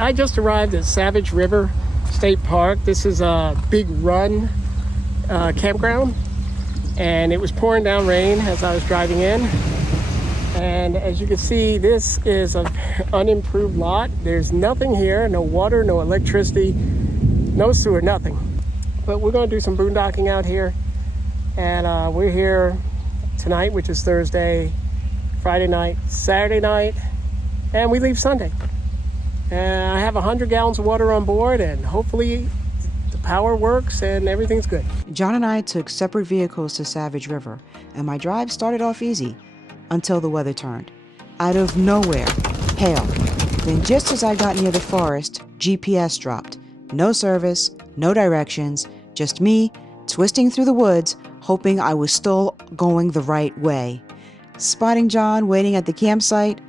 I just arrived at Savage River State Park. This is a Big Run campground, and it was pouring down rain as I was driving in. And as you can see, this is an unimproved lot. There's nothing here, no water, no electricity, no sewer, nothing. But we're going to do some boondocking out here, and we're here tonight, which is Thursday, Friday night, Saturday night, and we leave Sunday. And I have 100 gallons of water on board, and hopefully the power works and everything's good. John and I took separate vehicles to Savage River, and my drive started off easy until the weather turned. Out of nowhere, hail. Then just as I got near the forest, GPS dropped. No service, no directions, just me twisting through the woods, hoping I was still going the right way. Spotting John waiting at the campsite,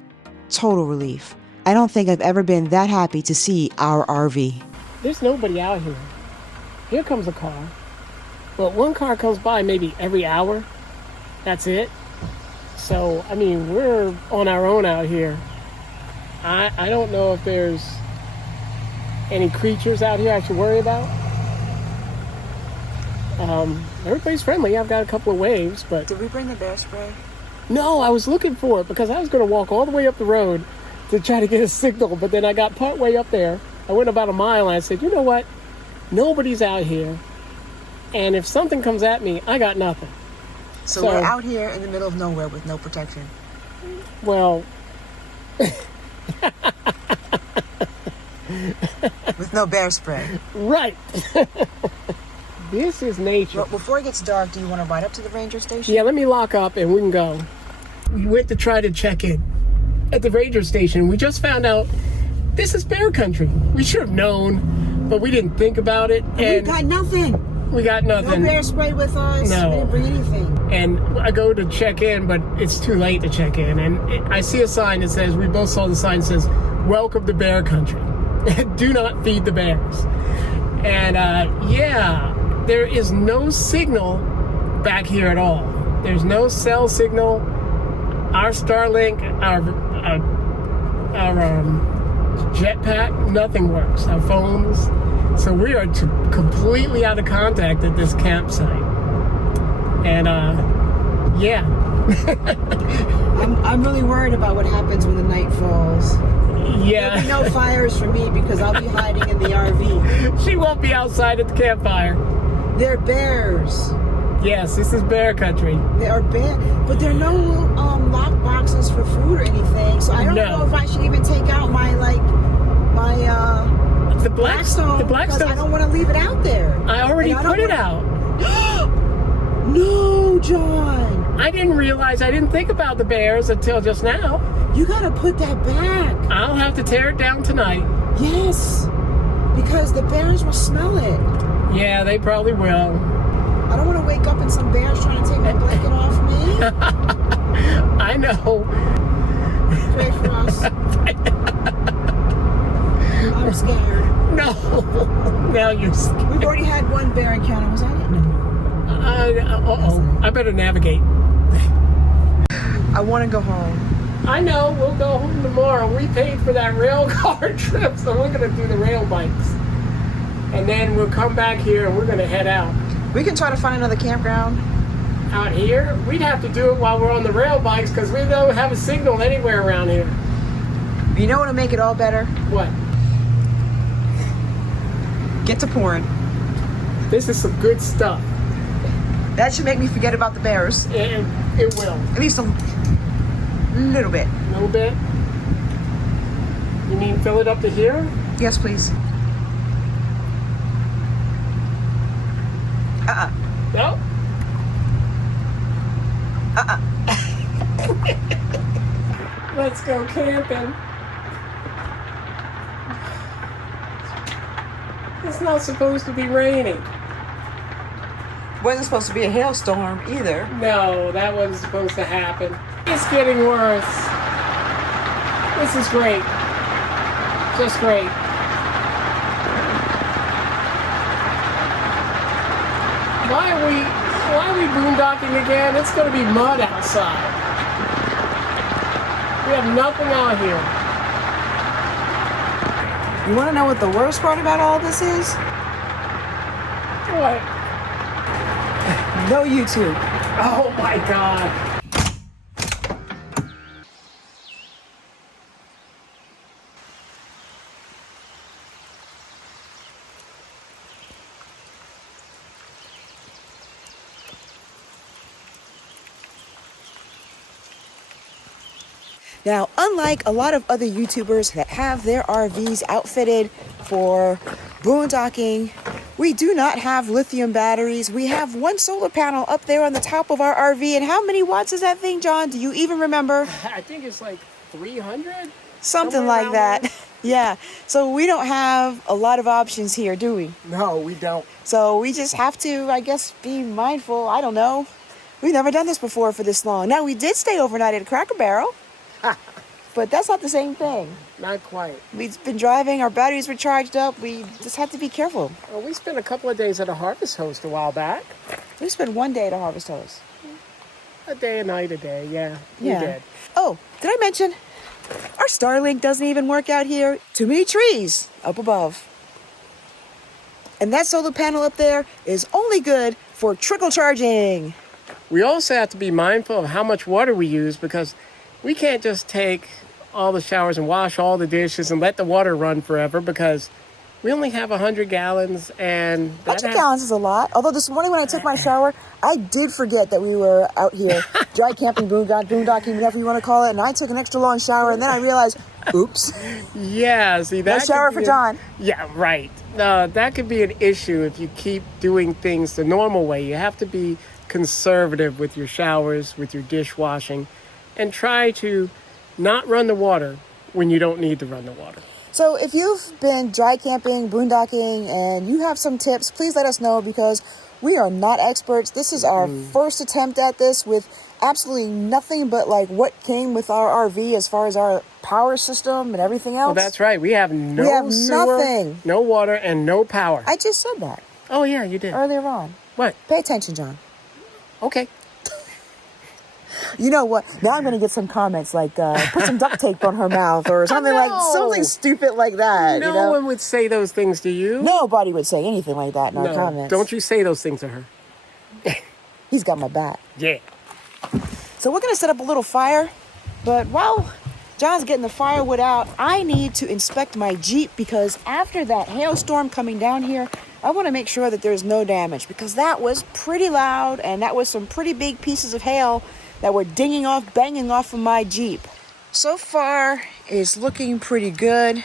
total relief. I don't think I've ever been that happy to see our RV. There's nobody out here. Here comes a car. But one car comes by maybe every hour. That's it. So, I mean, we're on our own out here. I don't know if there's any creatures out here I should worry about. Everybody's friendly. I've got a couple of waves, but... Did we bring the bear spray? No, I was looking for it because I was going to walk all the way up the road to try to get a signal, but then I got part way up there. I went about a mile and I said, you know what? Nobody's out here. And if something comes at me, I got nothing. So we're out here in the middle of nowhere with no protection. Well... with no bear spray. Right. This is nature. Well, before it gets dark, do you want to ride up to the ranger station? Yeah, let me lock up and we can go. We went to try to check in at the ranger station. We just found out this is bear country. We should have known, but we didn't think about it. And we got nothing. We got nothing. No bear spray with us. No. We didn't bring anything. And I go to check in, but it's too late to check in. And I see a sign that says, we both saw the sign that says, welcome to bear country. Do not feed the bears. And yeah, there is no signal back here at all. There's no cell signal. Our Starlink, our jetpack, nothing works. Our phones. So we are completely out of contact at this campsite. And yeah. I'm really worried about what happens when the night falls. Yeah. There'll be no fires for me because I'll be hiding in the RV. She won't be outside at the campfire. They're bears. Yes, this is bear country. They are bear, but there are no lock boxes for food or anything. So I don't know if I should even take out my the Blackstone. The Blackstone. I don't want to leave it out there. I already put it out. No, John. I didn't realize. I didn't think about the bears until just now. You gotta put that back. I'll have to tear it down tonight. Yes, because the bears will smell it. Yeah, they probably will. I don't want to wake up and some bears trying to take my blanket off me. I know. Pray for us. I'm scared. No. Now you're scared. We've already had one bear encounter. Was that it? No. Uh-oh. I better navigate. I want to go home. I know. We'll go home tomorrow. We paid for that rail car trip, so we're going to do the rail bikes. And then we'll come back here and we're going to head out. We can try to find another campground. Out here? We'd have to do it while we're on the rail bikes because we don't have a signal anywhere around here. You know what'll make it all better? What? Get to pouring. This is some good stuff. That should make me forget about the bears. It will. At least a little bit. A little bit? You mean fill it up to here? Yes, please. No? Let's go camping. It's not supposed to be raining. Wasn't supposed to be a hailstorm either. No, that wasn't supposed to happen. It's getting worse. This is great. Just great. Why are we boondocking again? It's going to be mud outside. We have nothing out here. You want to know what the worst part about all this is? What? No YouTube. Oh my God. Now, unlike a lot of other YouTubers that have their RVs outfitted for boondocking, we do not have lithium batteries. We have one solar panel up there on the top of our RV. And how many watts is that thing, John? Do you even remember? I think it's like 300? Something like that. Yeah. So we don't have a lot of options here, do we? No, we don't. So we just have to, I guess, be mindful. I don't know. We've never done this before for this long. Now, we did stay overnight at Cracker Barrel. But that's not the same thing. Not quite. We've been driving, our batteries were charged up. We just had to be careful. Well, we spent a couple of days at a Harvest Host a while back. We spent one day at a Harvest Host. A day, a night, a day, yeah. We did. Oh, did I mention our Starlink doesn't even work out here? Too many trees up above. And that solar panel up there is only good for trickle charging. We also have to be mindful of how much water we use because we can't just take all the showers and wash all the dishes and let the water run forever because we only have 100 gallons and... 100 gallons is a lot. Although this morning when I took my shower, I did forget that we were out here dry camping, boondocking, whatever you want to call it. And I took an extra long shower and then I realized, oops. Yeah, see, that no shower for John. Yeah, right. That could be an issue if you keep doing things the normal way. You have to be conservative with your showers, with your dishwashing, and try to not run the water when you don't need to run the water. So if you've been dry camping, boondocking, and you have some tips, please let us know because we are not experts. This is our first attempt at this with absolutely nothing but like what came with our RV as far as our power system and everything else. Well, that's right. We have no sewer, nothing. No water, and no power. I just said that. Oh, yeah, you did. Earlier on. What? Pay attention, John. Okay. You know what? Now I'm going to get some comments like, put some duct tape on her mouth or something something stupid like that. No one would say those things to you. Nobody would say anything like that in our comments. Don't you say those things to her. He's got my back. Yeah. So we're going to set up a little fire. But while John's getting the firewood out, I need to inspect my Jeep because after that hailstorm coming down here, I want to make sure that there's no damage because that was pretty loud and that was some pretty big pieces of hail that were dinging off, banging off of my Jeep. So far, it's looking pretty good.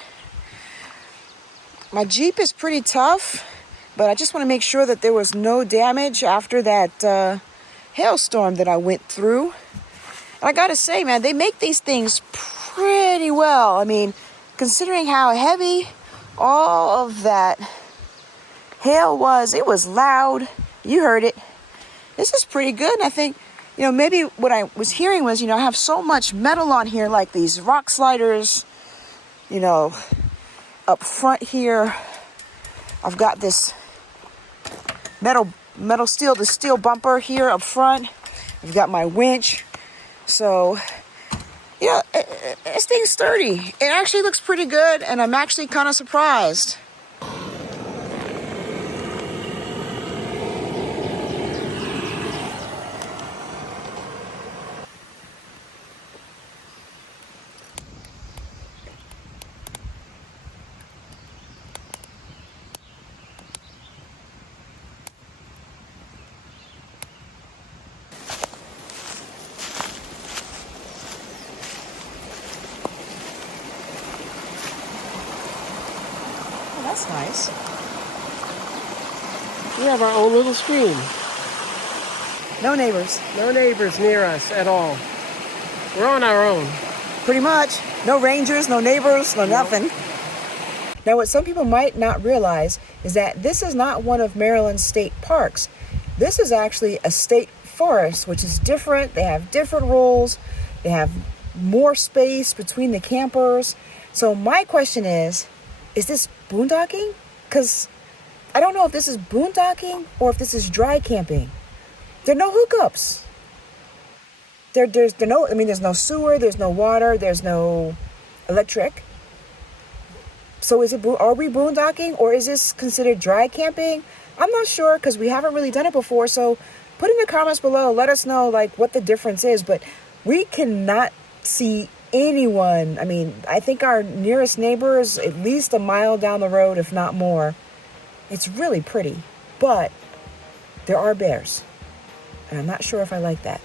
My Jeep is pretty tough, but I just want to make sure that there was no damage after that hailstorm that I went through. And I gotta say, man, they make these things pretty well. I mean, considering how heavy all of that hail was, it was loud. You heard it. This is pretty good, and I think maybe what I was hearing was, I have so much metal on here, like these rock sliders, up front here. I've got this the steel bumper here up front. I've got my winch. So, this thing's sturdy. It actually looks pretty good, and I'm actually kind of surprised. That's nice. We have our own little stream. No neighbors. No neighbors near us at all. We're on our own. Pretty much. No rangers, no neighbors, no nothing. Now, what some people might not realize is that this is not one of Maryland's state parks. This is actually a state forest, which is different. They have different rules. They have more space between the campers. So my question is this boondocking? Because I don't know if this is boondocking or if this is dry camping. There are no hookups. There's no sewer, there's no water, there's no electric. So are we boondocking, or is this considered dry camping? I'm not sure because we haven't really done it before. So put in the comments below, let us know like what the difference is. But we cannot see anyone. I mean, I think our nearest neighbor is at least a mile down the road, if not more. It's really pretty, but there are bears, and I'm not sure if I like that.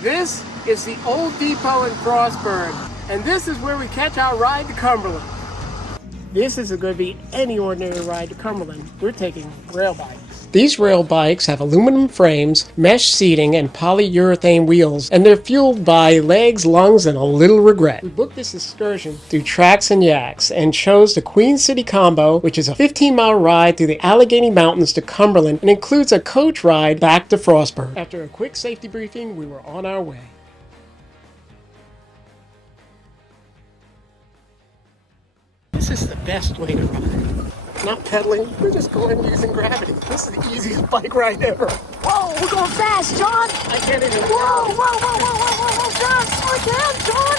This is the old depot in Frostburg, and this is where we catch our ride to Cumberland. This isn't going to be any ordinary ride to Cumberland. We're taking rail bikes. These rail bikes have aluminum frames, mesh seating, and polyurethane wheels, and they're fueled by legs, lungs, and a little regret. We booked this excursion through Tracks and Yaks and chose the Queen City Combo, which is a 15-mile ride through the Allegheny Mountains to Cumberland and includes a coach ride back to Frostburg. After a quick safety briefing, we were on our way. This is the best way to ride. Not pedaling, we're just going using gravity. This is the easiest bike ride ever. Whoa, we're going fast, John. I can't even. Whoa, John, slow down, John.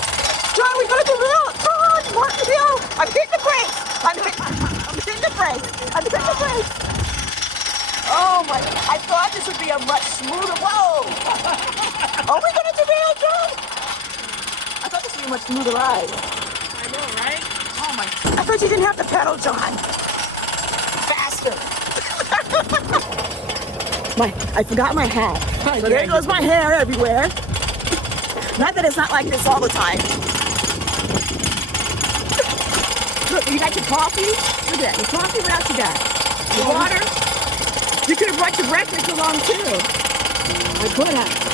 John, we gotta do real. John, what the hell? I'm hitting the brakes. I'm hitting the brakes. Oh my, I thought this would be a much smoother, whoa. Are we gonna derail, John? I thought this would be a much smoother ride. I know, right? Oh my, I thought you didn't have to pedal, John. Faster. I forgot my hat. So there goes my hair everywhere. Not that it's not like this all the time. Look, you got your coffee. Look at that. Your coffee, what else you got? Your water. You could have brought your breakfast along too. I could have.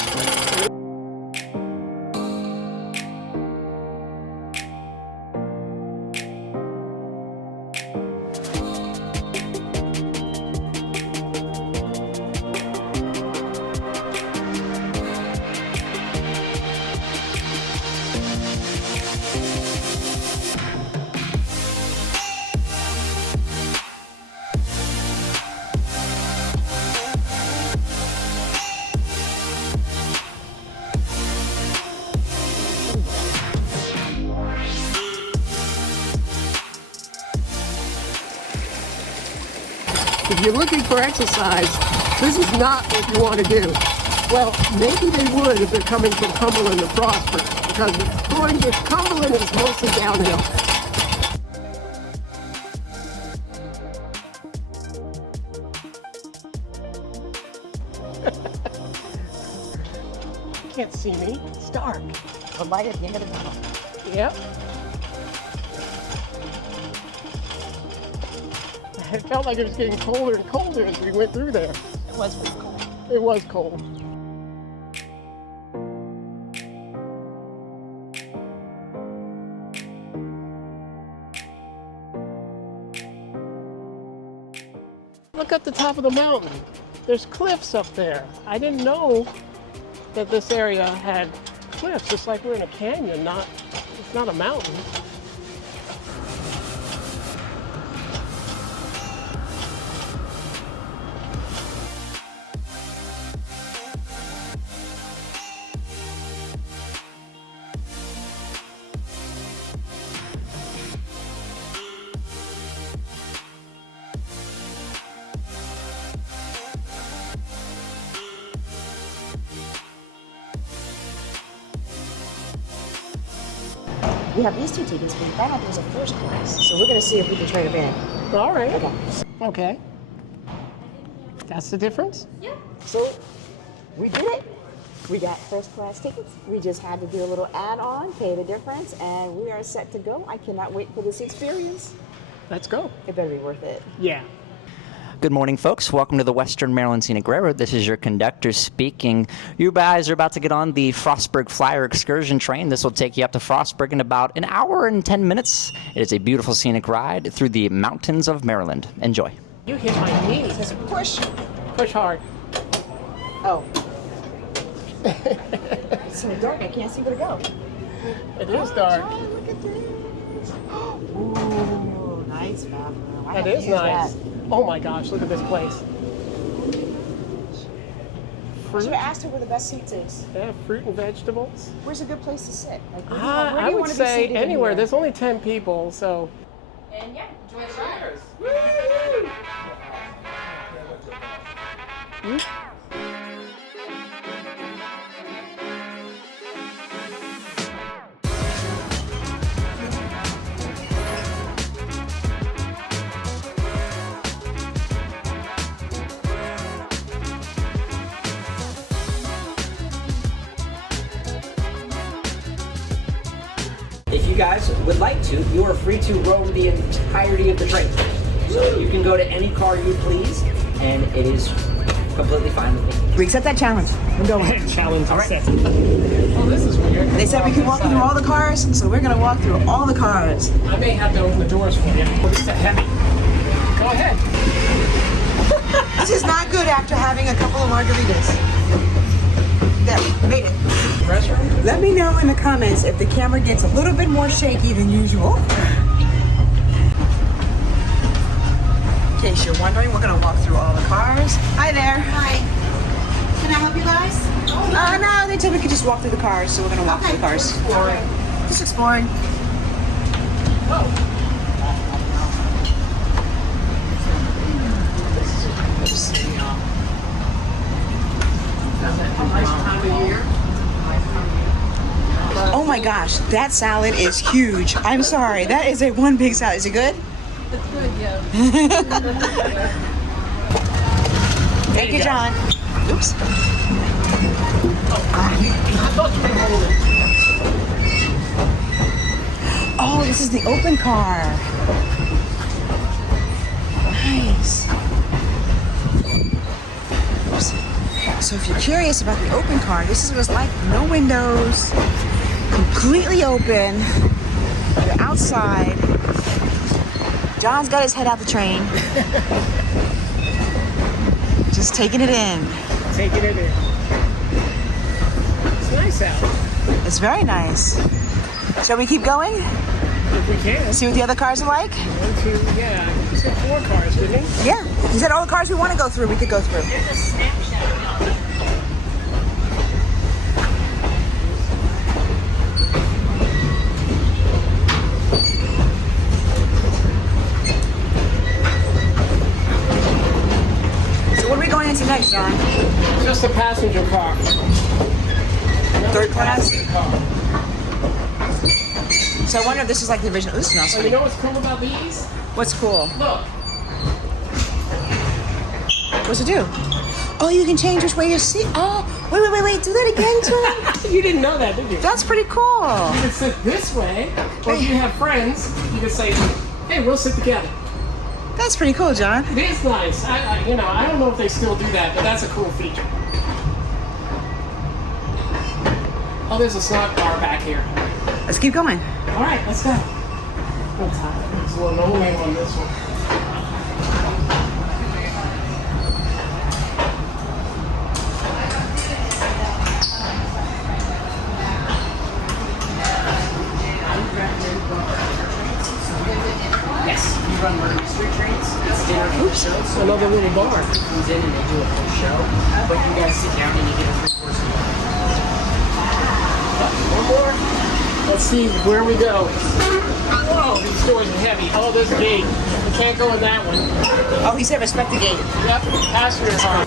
If you're looking for exercise, this is not what you want to do. Well, maybe they would if they're coming from Cumberland to Frostburg, because going to Cumberland is mostly downhill. You can't see me. It's dark. The light at the end of the tunnel. Yep. It felt like it was getting colder and colder as we went through there. It was pretty cold. It was cold. Look at the top of the mountain. There's cliffs up there. I didn't know that this area had cliffs. It's like we're in a canyon, it's not a mountain. We have these two tickets, but we found out there's a first class, so we're going to see if we can trade them in. All right. Okay. Okay. That's the difference? Yeah. So we did it. We got first class tickets. We just had to do a little add-on, pay the difference, and we are set to go. I cannot wait for this experience. Let's go. It better be worth it. Yeah. Good morning, folks. Welcome to the Western Maryland Scenic Railroad. This is your conductor speaking. You guys are about to get on the Frostburg Flyer excursion train. This will take you up to Frostburg in about an hour and 10 minutes. It is a beautiful scenic ride through the mountains of Maryland. Enjoy. You hit my knee. Just push. Push hard. Oh. It's so dark, I can't see where to go. It is dark. John, look at this. Ooh, nice bathroom. That is nice. Oh my gosh, look at this place. fruit. Should have asked her where the best seats is. They have fruit and vegetables. Where's a good place to sit? Like, where I do you would want to be say seated in anywhere. here? There's only 10 people, so. And yeah, enjoy the ride. Woo! If you guys would like to, you are free to roam the entirety of the train. So you can go to any car you please, and it is completely fine with me. We accept that challenge. We'll go ahead and challenge All right. accepted. Oh, this is weird. They said we could walk through all the cars, so we're gonna walk through all the cars. I may have to open the doors for you. It's heavy. Go ahead. This is not good after having a couple of margaritas. There, we made it. Restroom? Let me know in the comments if the camera gets a little bit more shaky than usual. In case you're wondering, we're gonna walk through all the cars. Hi there. Hi. Can I help you guys? No, they told me we could just walk through the cars, so we're gonna walk through the cars. Just exploring. Oh my gosh, that salad is huge. I'm sorry, that is a one big salad. Is it good? It's good, yeah. Thank you, John. Oops. Oh, this is the open car. Nice. Oops. So if you're curious about the open car, this is what it's like. No windows, completely open. You're outside. John's got his head out the train. Just taking it in. Taking it in. It's nice out. It's very nice. Shall we keep going? If we can. See what the other cars are like? 1, 2, yeah. You said 4 cars, didn't you? Yeah. He said all the cars we want to go through, we could go through. So what are we going into next, John? Just a passenger car. Third class? Passenger car. So I wonder if this is like the original. This smells Oh, you funny. know what's cool about these? What's cool? Look. What's it do? Oh, you can change which way you see. Oh, wait. Do that again, John. You didn't know that, did you? That's pretty cool. You can sit this way, or if you have friends, you can say, hey, we'll sit together. That's pretty cool, John. It is nice. I don't know if they still do that, but that's a cool feature. Oh, there's a snack bar back here. Let's keep going. All right, let's go. What's happening? There's one only on this one. Yes, we run Murray Street trains. It's dinner. Oops, it's another little bar. Comes in and they do a full show, but you guys sit down and you get a 3-course meal. One more. Let's see where we go. Whoa, these doors are heavy. Oh, there's a gate. We can't go in that one. Oh, he said respect the gate. Yep, passenger car.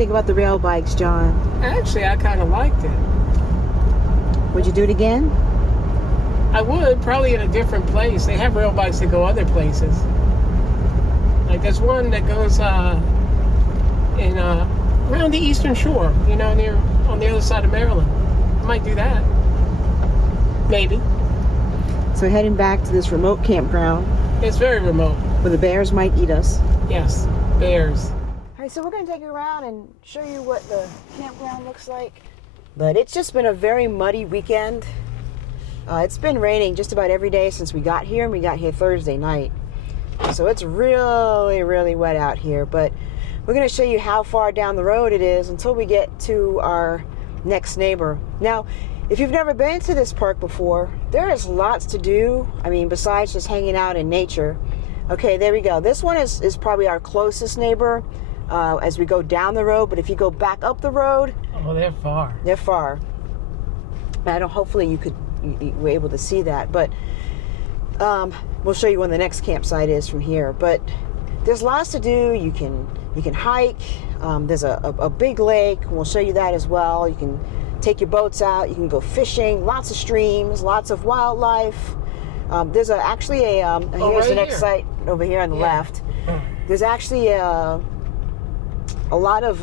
think about the rail bikes, John? Actually, I kind of liked it. Would you do it again? I would, probably in a different place. They have rail bikes that go other places. Like there's one that goes in around the Eastern Shore, near on the other side of Maryland. I might do that. Maybe. So we're heading back to this remote campground It's very remote. where the bears might eat us. Yes, bears. All right, so we're going to take you around and show you what the campground looks like. But it's just been a very muddy weekend. It's been raining just about every day since we got here, and we got here Thursday night. So it's really, really wet out here. But we're going to show you how far down the road it is until we get to our next neighbor. Now, if you've never been to this park before, there is lots to do. I mean, besides just hanging out in nature. Okay, there we go. This one is probably our closest neighbor as we go down the road. But if you go back up the road, Oh, they're far. they're far. Hopefully you were able to see that. But we'll show you when the next campsite is from here. But there's lots to do. You can hike. There's a big lake. We'll show you that as well. You can take your boats out. You can go fishing. Lots of streams. Lots of wildlife. There's actually here's right the next here. site over here on the Yeah. left. There's actually a lot of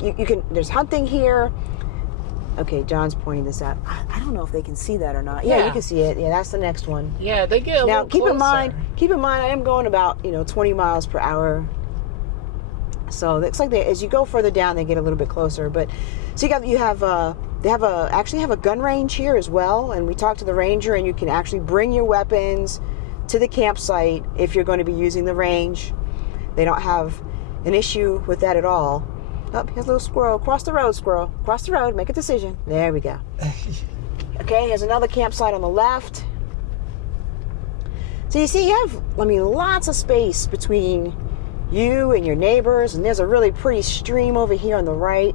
you can. There's hunting here. Okay, John's pointing this out. I don't know if they can see that or not. Yeah, you Yeah. can see it. Yeah, that's the next one. Yeah, they get a Now, little keep in closer. mind, I am going about 20 miles per hour. So it looks like as you go further down, they get a little bit closer. But so they actually have a gun range here as well. And we talked to the ranger, and you can actually bring your weapons to the campsite if you're going to be using the range. They don't have an issue with that at all. Oh, here's a little squirrel. Cross the road, squirrel. Cross the road. Make a decision. There we go. Okay, here's another campsite on the left. So you see, you have, lots of space between you and your neighbors, and there's a really pretty stream over here on the right.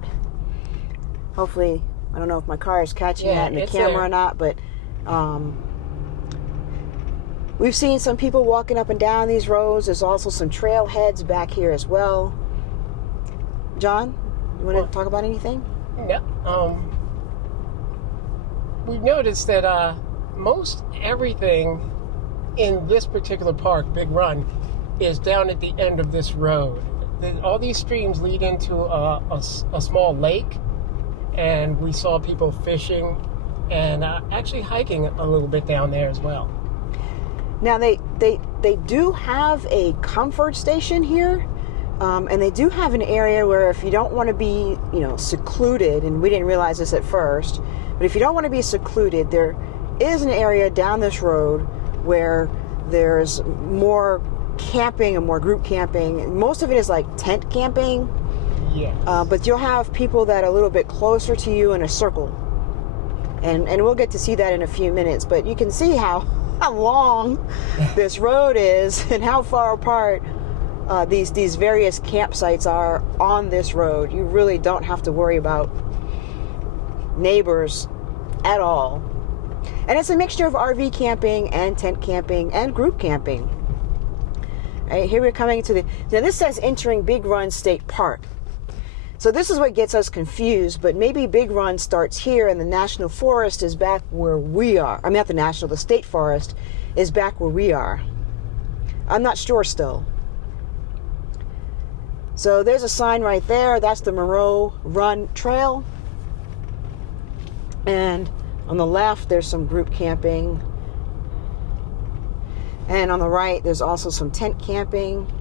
Hopefully, I don't know if my car is catching Yeah, that in the it's camera there. or not, but we've seen some people walking up and down these roads. There's also some trailheads back here as well. John, you want to talk about anything? Yeah. We've noticed that most everything in this particular park, Big Run, is down at the end of this road. All these streams lead into a small lake, and we saw people fishing and actually hiking a little bit down there as well. Now they do have a comfort station here, and they do have an area where if you don't want to be secluded, and we didn't realize this at first, but if you don't want to be secluded, there is an area down this road where there's more camping and more group camping. Most of it is like tent camping, Yes. but you'll have people that are a little bit closer to you in a circle, and we'll get to see that in a few minutes. But you can see how long this road is and how far apart these various campsites are on this road. You really don't have to worry about neighbors at all. And it's a mixture of RV camping and tent camping and group camping. All right, here we're coming to now this says entering Big Run State Park. So this is what gets us confused, but maybe Big Run starts here and the National Forest is back where we are. I mean, not the National, the State Forest is back where we are. I'm not sure still. So there's a sign right there. That's the Moreau Run Trail. And on the left, there's some group camping. And on the right, there's also some tent camping.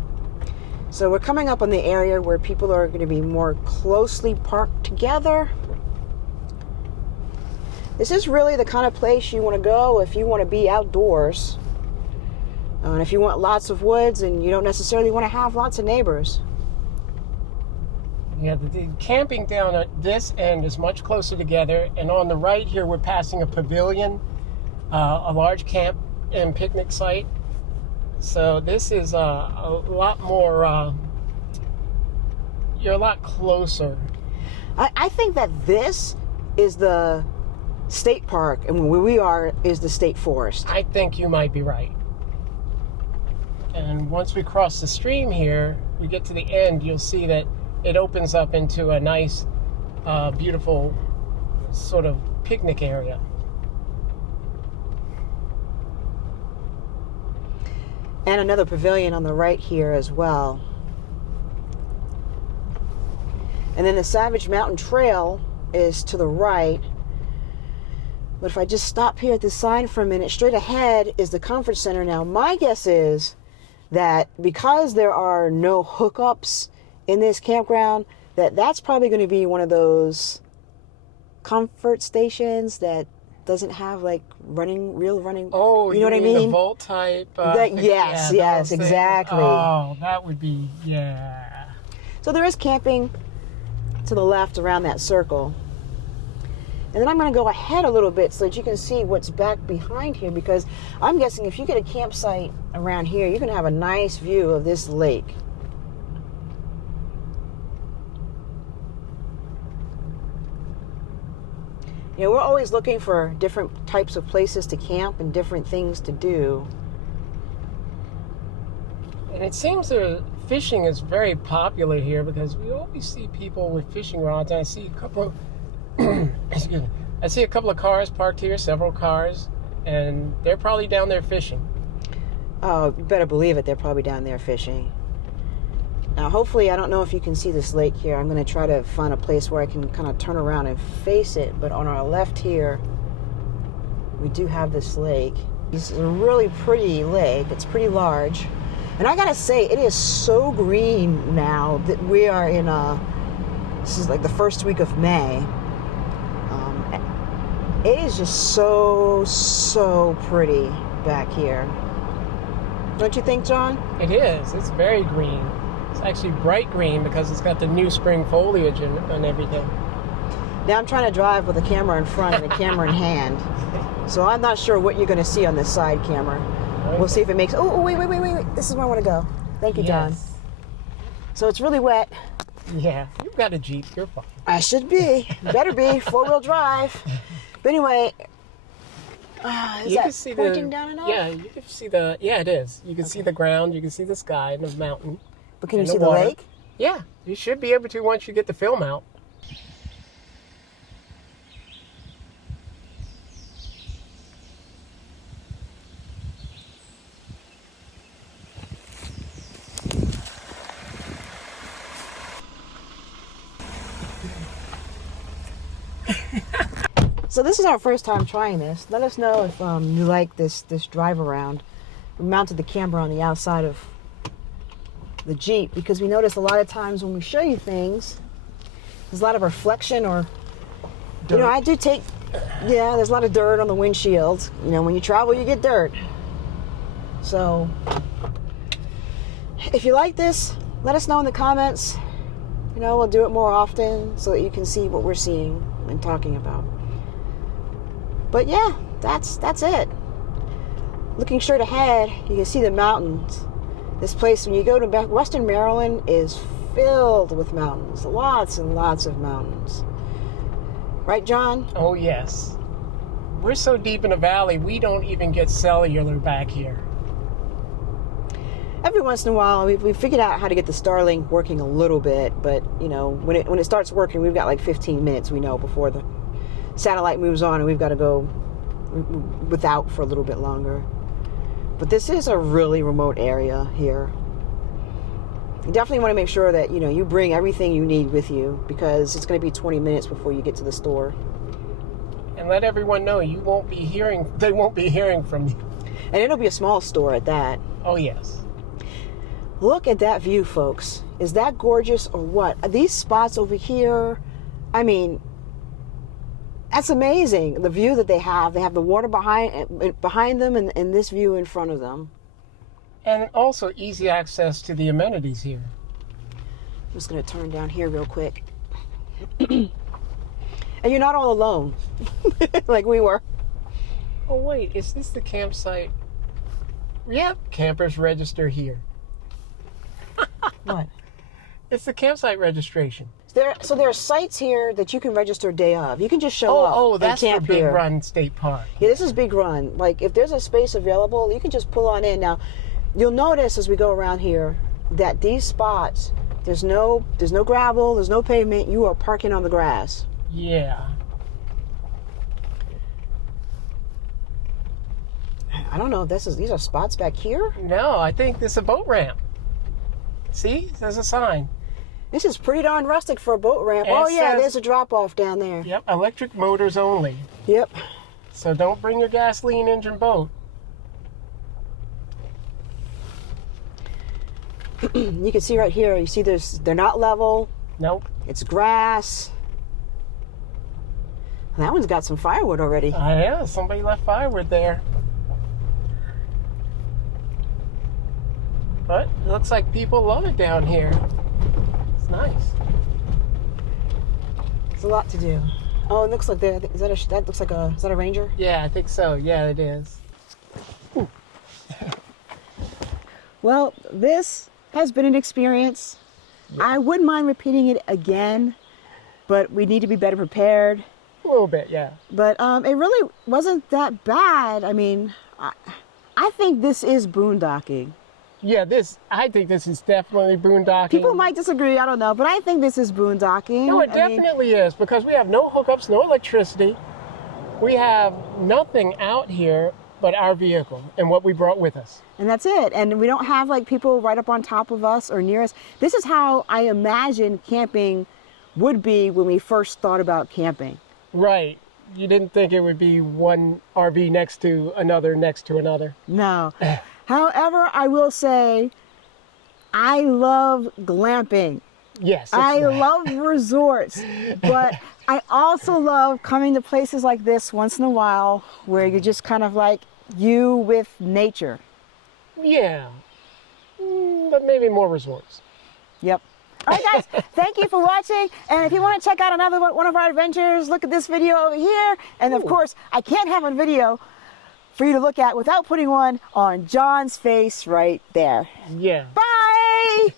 So we're coming up on the area where people are going to be more closely parked together. This is really the kind of place you want to go if you want to be outdoors. And if you want lots of woods and you don't necessarily want to have lots of neighbors. Yeah, the camping down at this end is much closer together, and on the right here we're passing a pavilion, a large camp and picnic site. So this is a lot more, you're a lot closer. I think that this is the state park, and where we are is the state forest. I think you might be right. And once we cross the stream here, we get to the end, you'll see that it opens up into a nice, beautiful sort of picnic area. And another pavilion on the right here as well. And then the Savage Mountain Trail is to the right. But if I just stop here at this sign for a minute, straight ahead is the Comfort Center. Now, my guess is that because there are no hookups in this campground, that's probably going to be one of those comfort stations that doesn't have like real running. Oh, you know what I mean mean? The vault type. Yes, exactly. Oh, that would be, yeah. So there is camping to the left around that circle. And then I'm going to go ahead a little bit so that you can see what's back behind here, because I'm guessing if you get a campsite around here, you're going to have a nice view of this lake. You know, we're always looking for different types of places to camp and different things to do. And it seems that fishing is very popular here because we always see people with fishing rods. And I see a couple of, excuse me, I see a couple of cars parked here, several cars, and they're probably down there fishing. Oh, you better believe it, they're probably down there fishing. Now, hopefully, I don't know if you can see this lake here. I'm going to try to find a place where I can kind of turn around and face it. But on our left here, we do have this lake. It's a really pretty lake. It's pretty large. And I got to say, it is so green now that we are in this is like the first week of May. It is just so pretty back here. Don't you think, John? It is. It's very green. It's actually bright green because it's got the new spring foliage and everything. Now I'm trying to drive with a camera in front and a camera in hand. So I'm not sure what you're going to see on this side camera. Okay. We'll see if it makes... Oh, wait. This is where I want to go. Thank you, John. Yes. So it's really wet. Yeah, you've got a Jeep. You're fine. I should be. Better be. Four-wheel drive. But anyway... is You that can see pointing down enough? Yeah, you can see the... Yeah, it is. You can see the ground. You can see the sky and the mountain. But can you and see the water. lake? Yeah, you should be able to once you get the film out. So this is our first time trying this. Let us know if you like this drive around. We mounted the camera on the outside of the Jeep because we notice a lot of times when we show you things, there's a lot of reflection or, Dirt. you know, I do take, yeah, there's a lot of dirt on the windshield. You know, when you travel, you get dirt. So if you like this, let us know in the comments. You know, we'll do it more often so that you can see what we're seeing and talking about. But yeah, that's it. Looking straight ahead, you can see the mountains. This place, when you go to Western Maryland, is filled with mountains. Lots and lots of mountains. Right, John? Oh, yes. We're so deep in the valley, we don't even get cellular back here. Every once in a while, we've figured out how to get the Starlink working a little bit, but, you know, when it starts working, we've got like 15 minutes, we know, before the satellite moves on, and we've got to go without for a little bit longer. But this is a really remote area here. You definitely want to make sure that, you know, you bring everything you need with you because it's going to be 20 minutes before you get to the store. And let everyone know they won't be hearing from you. And it'll be a small store at that. Oh, yes. Look at that view, folks. Is that gorgeous or what? These spots over here, I mean, that's amazing. The view that they have the water behind them and this view in front of them. And also easy access to the amenities here. I'm just going to turn down here real quick. And you're not all alone like we were. Oh, wait, is this the campsite? Yep, campers register here. What? It's the campsite registration. So there are sites here that you can register day of. You can just show up Oh, and that's for camp Big here. Run State Park. Yeah, this is Big Run. Like, if there's a space available, you can just pull on in. Now, you'll notice as we go around here that these spots There's no gravel, there's no pavement. You are parking on the grass. Yeah. I don't know if these are spots back here. No, I think this is a boat ramp. See, there's a sign. This is pretty darn rustic for a boat ramp. It Oh yeah, says- there's a drop off down there. Yep, electric motors only. Yep. So don't bring your gasoline engine boat. You can see right here, you see they're not level. Nope. It's grass. That one's got some firewood already. Yeah, somebody left firewood there. But it looks like people love it down here. It's nice. There's a lot to do. Oh, it looks like that looks like is that a Ranger? Yeah, I think so. Yeah, it is. Well, this has been an experience. I wouldn't mind repeating it again, but we need to be better prepared. A little bit, yeah. But it really wasn't that bad. I mean, I think this is boondocking. Yeah, I think this is definitely boondocking. People might disagree, I don't know, but I think this is boondocking. No, it definitely is, because we have no hookups, no electricity. We have nothing out here but our vehicle and what we brought with us. And that's it. And we don't have like people right up on top of us or near us. This is how I imagine camping would be when we first thought about camping. Right. You didn't think it would be one RV next to another, next to another. No. However, I will say, I love glamping. Yes. I love resorts, but I also love coming to places like this once in a while where you're just kind of like you with nature. Yeah. But maybe more resorts. Yep. All right, guys, thank you for watching. And if you want to check out another one of our adventures, look at this video over here. And of course, I can't have a video for you to look at without putting one on John's face right there. Yeah. Bye!